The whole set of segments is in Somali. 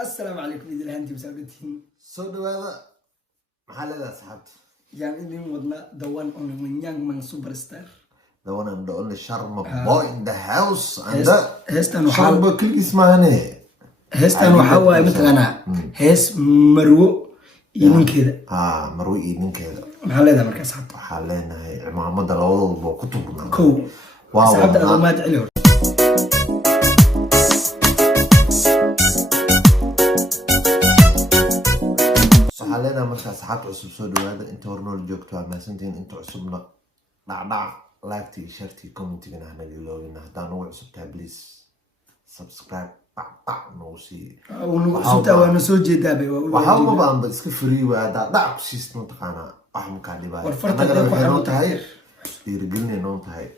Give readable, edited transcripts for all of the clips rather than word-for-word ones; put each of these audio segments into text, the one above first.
السلام عليكم إذا الهنتي مساعدتين سو هذا محل هذا سحبت يعني اللي ودنا دوان on when young man superstar the one and the only Sharma boy in the house and هستن Sharma كل اسمها هنا هستن وحوا متغنى هس مرو يمين كذا مروي يمين كذا محل هذا مركز حط حالنا هي محمد الأول وكتبنا كو سحبت أبو ما تعليه حالنا مركز سحبت عصب سود وهذا انت ورنول جوكتوا ما سنتين انت عصبنا ضع لايكتي شيرتي كومنتي هنا اللي هذا نوع عصبتها بليز سبسكرايب نوسي ونوسيتا ونسوجي دابي وحاول ما بس كفري وهذا ضع سيست منطقنا أحمد كان لباي ورفرت لك نوت هاي يرجلني نوت هاي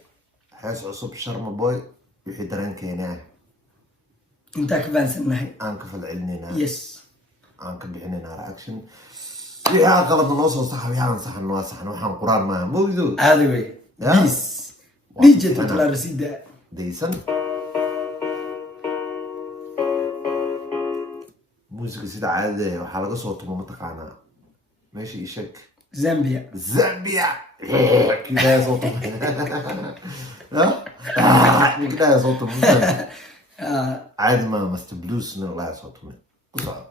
حس عصب شرم بوي يحضرن كينا انت كفان سنهي انك في العلنينا يس انك بحنينا رياكشن فيها غلط النص صح وياها صح صح وحن قران ما موجود هذا وي بيس بيجي تطلع رصيد ديسن موسيقى سيدا عادة وحلقة صوت متقانا ماشي إيشك زامبيا كده صوت كده صوت عادي ما مستبلوس من الله صوت من قصة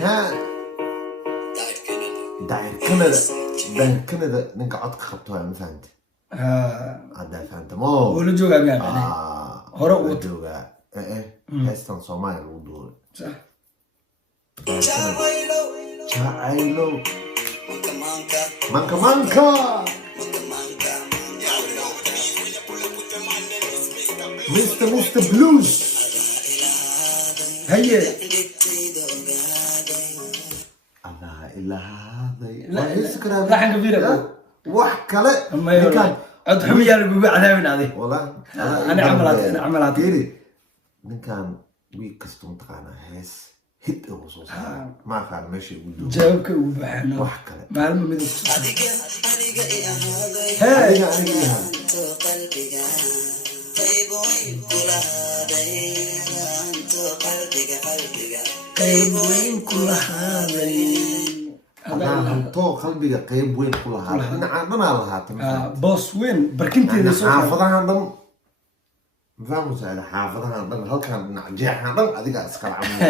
ها داير كندا نك عطك خبطوها ما فهمت هذا فهمت مو ولا جوجا بيعمل هرو جوجا هستن صومالي الوضوء صح Chailo Manka Mr. Blues هيا الله إلا هذا لا لحن كبيرة وحكلا أما يقول أضحم يا ربي على من هذه والله أنا عملات كيري من كان ويكستم تقانا هيس هيت الرصوص ما كان ماشي يقول جاوبك وبحنا وحكلا معلم من هاي قيب وين كل هذا أنا تو قلبي قيب وين كل هذا أنا لها بوس وين بركنتي ذا صوت حافظها عندهم فاهم سعيد حافظها عندهم هل كان نعجح عندهم هذيك أسكر عمي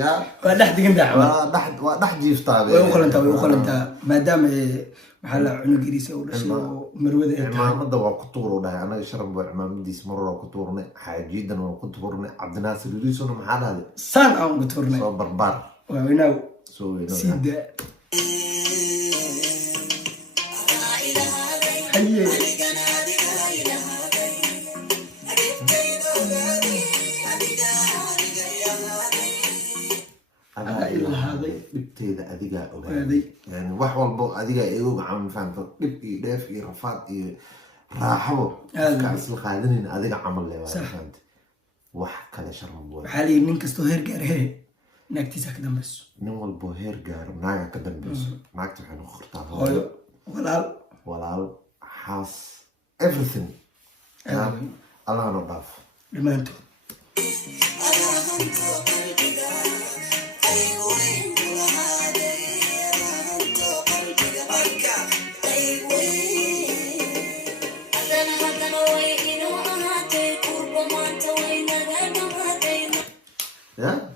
يا ودحت قندع ودحت جيف طابع ويقول أنت ما دام محل عنق جريسة ولا شيء مروده عمام هذا وكتور وده أنا يشرب عمام ديس مرة وكتورنا حاجة جدا وكتورنا عبد الناصر يليسون محل هذا سان أو كتورنا صو بربار وينو سوي سيد هي أنا إلى هذا بتيجي أديجا أوهذي يعني وحول بو أديجا إيوه عم فهمت بيبقي دافي رفاط راحوا كأس القادرين أديجا عمل لي فهمت وح كلا شرم بوه حالي إنك استهير جاره نكتي سكدم بس نمو البوهير جار ناقة كدم بس ناقة تحن خرطة هاي ولا حاس everything الله نضاف لما أنتو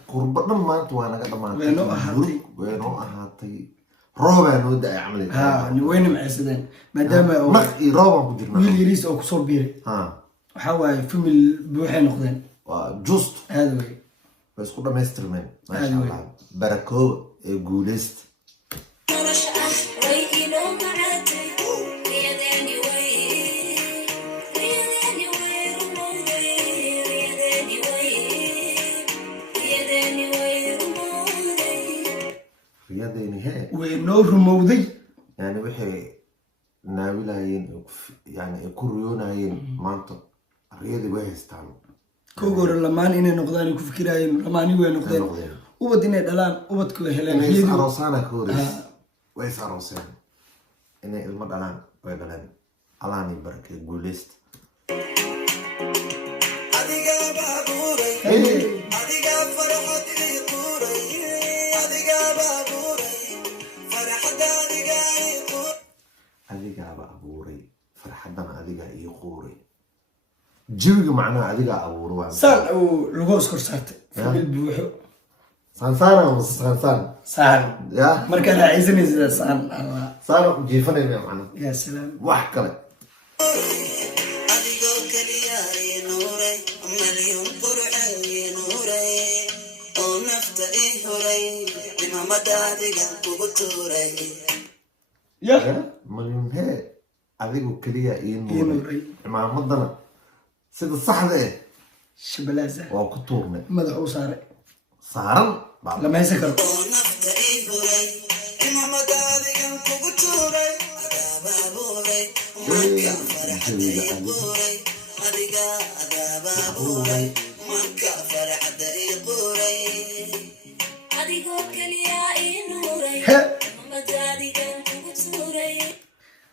قربنا ما توانا قد ما وينو أهاتي روبا نود عملي وين معسدين ما دام نقي روبا كجرنا ويل يريس أو كسور بيري وحاول فيلم البوحين نقدين جوست هذا وي بس كنا ماسترمان ما شاء الله بركو جولست وينو رمودي يعني وحي ناويلهين يعني يكوريونهين مانطق رياضي وهستان كوغور لمان إني نقدان يكفكراين لماني وين نقدان وبدينا دلان وبدكو هلان إني أروسانا كوريس ويس أروسان إني المدلان ويدلان علاني بركة جولست adigaaba abuuray farxadan adiga ii quuray jawiga macnaha adiga abuuro waa saan uu lagu iskor saartay fil buuxo sansana sansan saan ya marka raacisanaysa saan sana jiifanayna macnaha ya salaam wax kale ya malin he adigu kaliya ii nuuray imaamadana sida saxda eh shabalaasa waa ku tuurnay madax uu saaray saaran lama haysan karo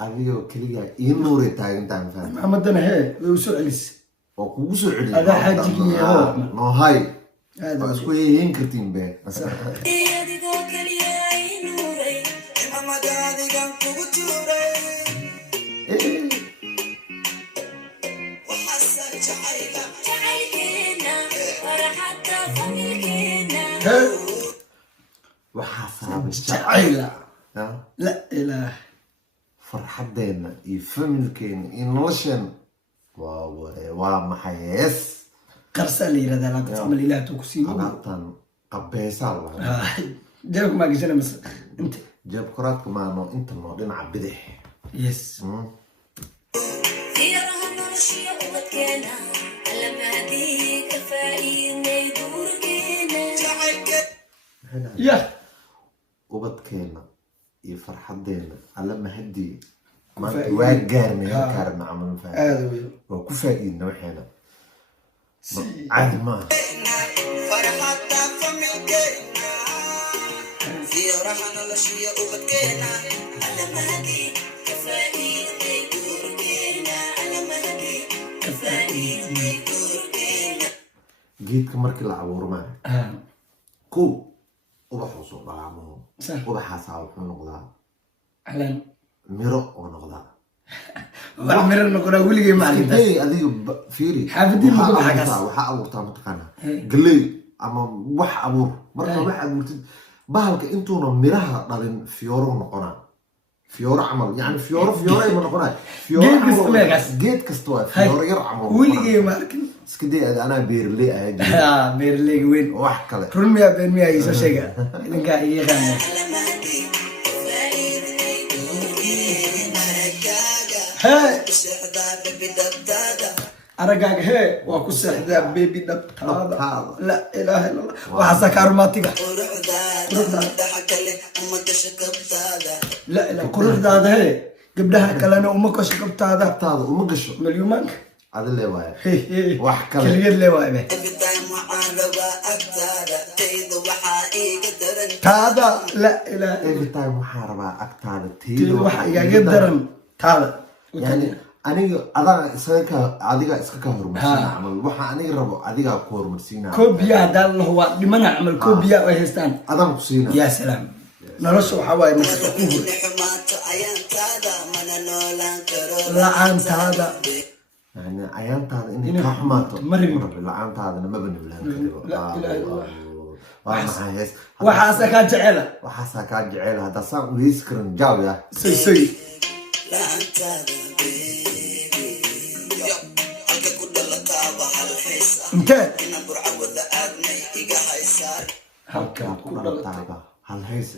adigoo keliya ii nuuray taagintaan fahmay maxamadana hee way u soo celisay oo kugu soo celiyay adaa xaajigiiyo no hay aad waa isku yeeyin kartiin be waxaa saabay jacayla ya la ilaah farxadeena iyo familkeena iyo nolosheena waa maxay hees qarsaa la yirahdaa laabta amal ilaah tuu ku siiyo alaabtan qabeesaa lahaa jeebka maa gashana mas inta jeeb koraadka maano inta noo dhinaca bidix yes ya ubadkeena iyo farxadeena alla mahadii maanta waa gaarnay halkaarna camal faa aad weyn waa ku faa'iidna waxeena caadi maaha geedka markii la abuuro maaha kow ubaxuu soo dhalaamaho ubaxaasaa wuxuu noqdaa ahlan miro oo noqdaa wax miro noqdaa weligay maalintaas hey adiga fiiri xaafidii ma ku baxaas waxaa abuurtaa mataqaana galey ama wax abuur marka wax abuurtid bahalka intuuna miraha dhalin fiyooro noqonaa fiyooro camal yani fiyooro ma noqonaa geed kasta waa fiyooro yar camal weligay ma arkin iska day anaa beerley ahaa beerleyga weyn wax kale run miyaa been miyaa iisoo sheega idinkaa iga yaqaana aragaaga hee waa ku seexdaa bebi dhabtaada la ilaaha illa allah waxaasaa ka aromaatiga la ila quruxdaada hee gabdhaha kalena uma gasho kabtaada uma gasho milyumaanka adi leewaaye wax kale keligeed leewaaye be taada la ilaaha every time waxaa rabaa agtaada teyda waxa igaga daran taada yani aniga adiga iska ka horumarsiina camal waxa aniga rabo adigaa ku horumarsiina koobiya haddaan laho waa dhimana camal koobiya ay haystaan adaan ku siina yaa salaam nolosha waxaa waaye marka ku hur la-aantaada yani ayaantaada inay kaa xumaato la-aantaadana maba niblaan karo waa maxay hees waxaasaa kaa jecela waxaasaa kaa jecela haddaa saan u heesi karin jaaw ya soy intee halkaa ku dhalataaba halhays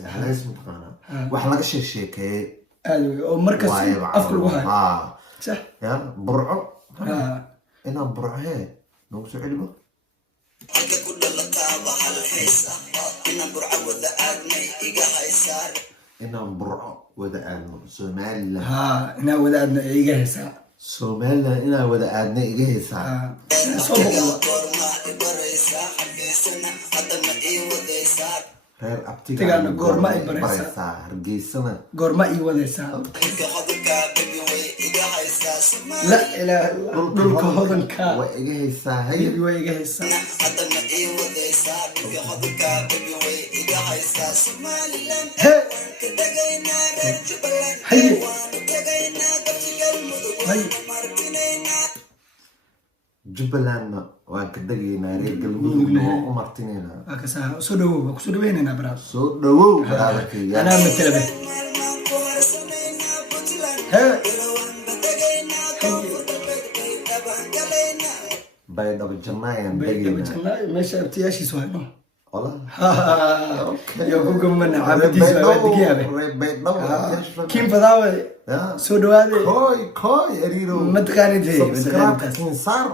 mataqaanaa wax laga sheekeeyey aad wey oo markas afka lagu hayo ya burco inaan burco hee nagu soo celibo inaan burco wada aadno somalilan inaan wada aadno iga haysaa somalilan inaan wada aadna iga haysaa soo boqola reer abtiga Tigana goorma ay baraysaa. baraysaa hargeysana goorma ii wadaysaa la ilaaha illa dhulka hodanka way iga haysaa hay baby way iga haysaa Hey! Haye! Haye! jubbalandna waan ka degaynaa reer galmudugna waan u martinaynaa waa ka saa soo dhawow waa kusoo dhaweynaynaa baraad soo dhawow baraadarkayga anaa matala be Hey! baydhabo jannaayaan Baydhabo degaynaa jannaa meesha abtiyaashiisu hayno ola yo ku gambana caabadiisa waa digiyaabe reer baydhabo kiin fadaawe soo dhawaade koy ariiro mataqaanid subscribe kinsar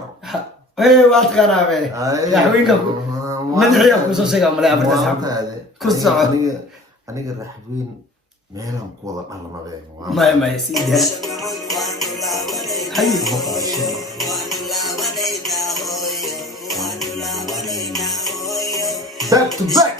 waa taqaanaabe raxweenka madaxiya kusoo sheega male afarta saxab ku soco aniga raxweyn meelaan ku wada dhalanabe maya siidaa haye back to back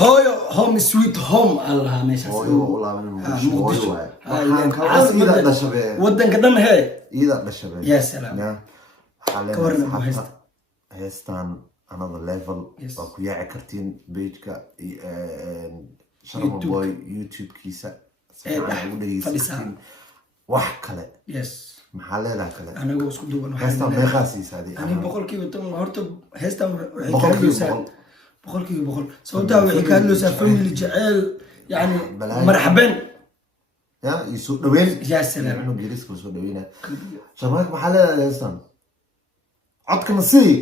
hooyo home sweet home allaha meeshaas hooyo u laaban Muqdisho. waaye Waxaan caasimadda dhashabe wadanka dhan hee iyada dhashabe Ya salaam. waxaa Ka warran leenahay abu asxaabta heestan another level Yes. waa ku yaaci kartiin pageka sharma boy youtube-kiisa si fiican ugu dhegeysatiin wax kale yes maxaa leedahay kale anagoo isku duuban heestan meeqaa siisaadi ani boqolkiiba toban horta heestan waxay ka boqolkiiba hadleysaa boqol boqolkiiba boqol sababtaa waxay ka hadleysaa family jeceel yani Balaayo. marxaben ya iyo soo dhaweyn Ya salaam. inuu geriska soo dhaweynaa sharmaak maxaa leedahay heestan codka nasii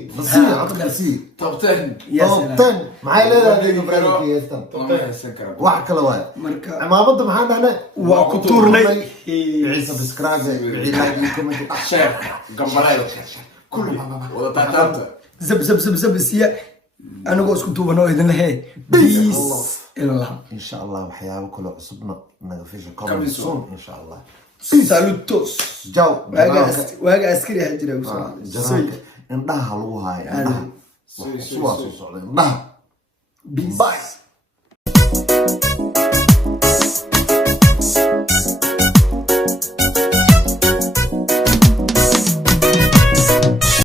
codka nasii Top 10. Ya top salaam. 10 maxay leedahay brotherkii heestan Top 10. wax kale waay marka cimaamada maxaa dhahnay waa ku tuurnay wixii subscribe wixii like iyo comment Share. Gambalay. Kulli. Wada taataabta. zab isiya anagoo isku duuban oo idin lehee peace illah insha Allah waxyaabo kale cusubna naga fisha Coming coming soon. soon insha Allah salutos jaw waaga askari ahaa jira jaraanka indhaha lagu haayo indhaha Soo- suwaas u socda indhaha Peace. bye